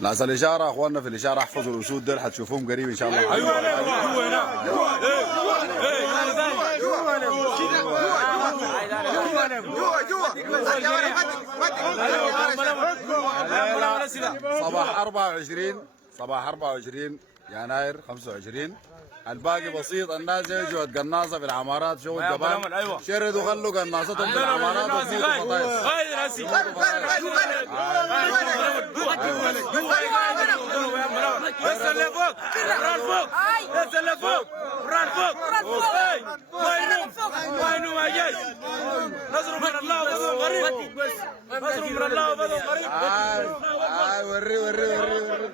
ناس الاشاره اخواننا في الاشاره احفظوا الاسود دول حتشوفوهم قريب ان شاء الله. ايوه جوا هنا صباح 24 صباح 24 يناير 25. الباقي بسيط، الناس يجوا قناصه في العمارات شغل جبان. شردوا خلوا قناصتهم في العمارات وفوتوا فطايس. بس اللي فوق بران فوق بس اللي فوق بران فوق ما ينوم يا جيش. نصر من الله وفضل غريب. نصر من الله وفضل غريب. وري وري وري وري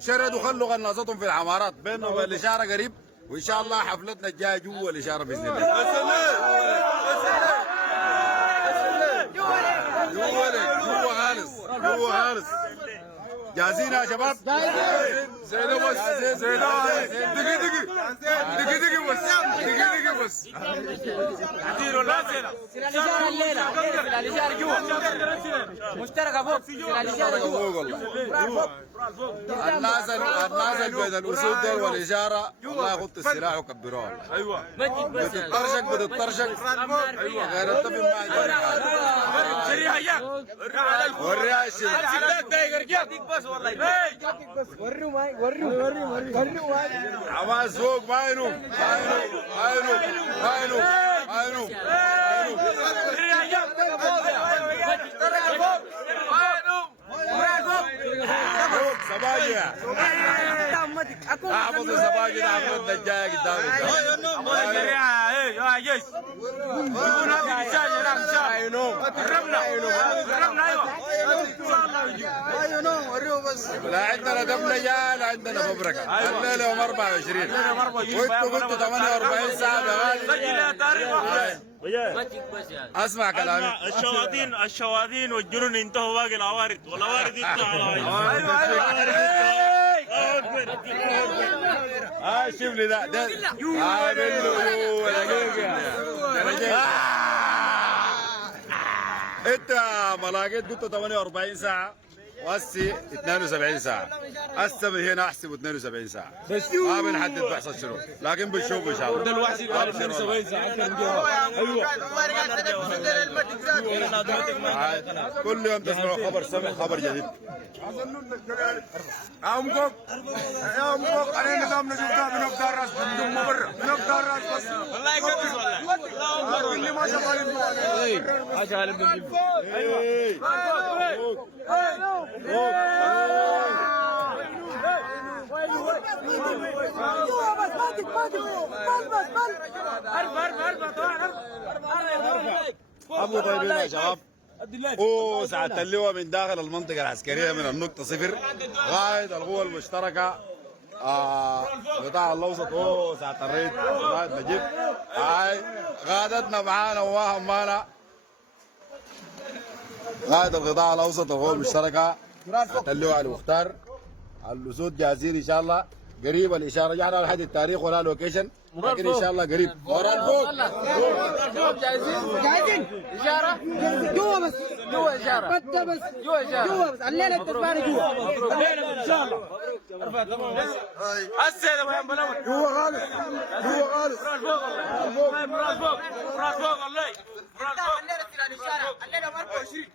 شردوا خلوا غناصتهم في العمارات بينهم وبين الاشاره قريب، وان شاء الله حفلتنا الجايه جوا الاشاره باذن الله. جوا خالص جوا خالص. جاهزين يا شباب؟ جاهزين. زينو بس زينو دقي دقي دقي دقي بس دقي دقي بس. عديروا لا زينو. الاشاره الليله الاشاره جوا مشتركه فوق الاشاره جوا. الناس بين الاسود دول والاشاره الله يغط السلاح وكبروها. ايوه بتتطرشق بتتطرشق. ايوه غير الطفل ما عندنا حاجه. شريحه يا وريها الشريحه. وروا ماي وروا عواز فوق ما ينوم ما ينوم ما ينوم ما ينوم ما ينوم سباجي احفظ السباجي ده حفلتنا الجايه قدامي. يا جيش يكون هذه رساله لا رساله قربنا لا عندنا دم لا عندنا فبركه. الليله يوم 24 وانتوا قلتوا 48 ساعه يا غالي. اسمع كلامي. الشواذين والجنون انتهوا باقي العوارض والعوارض انتهوا. شوف لي ده انت ملاقيت قلت 48 ساعه وهسي 72 ساعه. هسه من هنا احسب 72 ساعه بس ما بنحدد بيحصل شنو، لكن بنشوف ان شاء الله. ده الواحد قال 72 ساعه ايوه كل يوم تسمعوا خبر سمع خبر جديد. يا ام كوك على نظام نشوف ده بنقدر راس بدون برا بنقدر راس بس والله يقدس والله اللي ما شغالين ما شغالين ابو طيبين يا شباب. اوه ساعة اللواء من داخل المنطقة العسكرية من النقطة 0 غاية القوى المشتركة قطاع الاوسط. اوه ساعة الريد غاية نجيب هاي غادتنا معانا وواهم معنا غاية القطاع الاوسط القوى المشتركة ساعة اللواء المختار. الاسود جاهزين ان شاء الله قريب. الاشاره رجعنا لحد التاريخ ولا لوكيشن لكن ان شاء الله قريب. ورا فوق جاهزين اشاره جوا بس جوا اشاره بس جوا اشاره جوا بس الليله التسبانه جوا الليله ان شاء الله. هسه يا ابو بلاوي جوا خالص جوا خالص مراد فوق مراد فوق الله مراد فوق الليله 24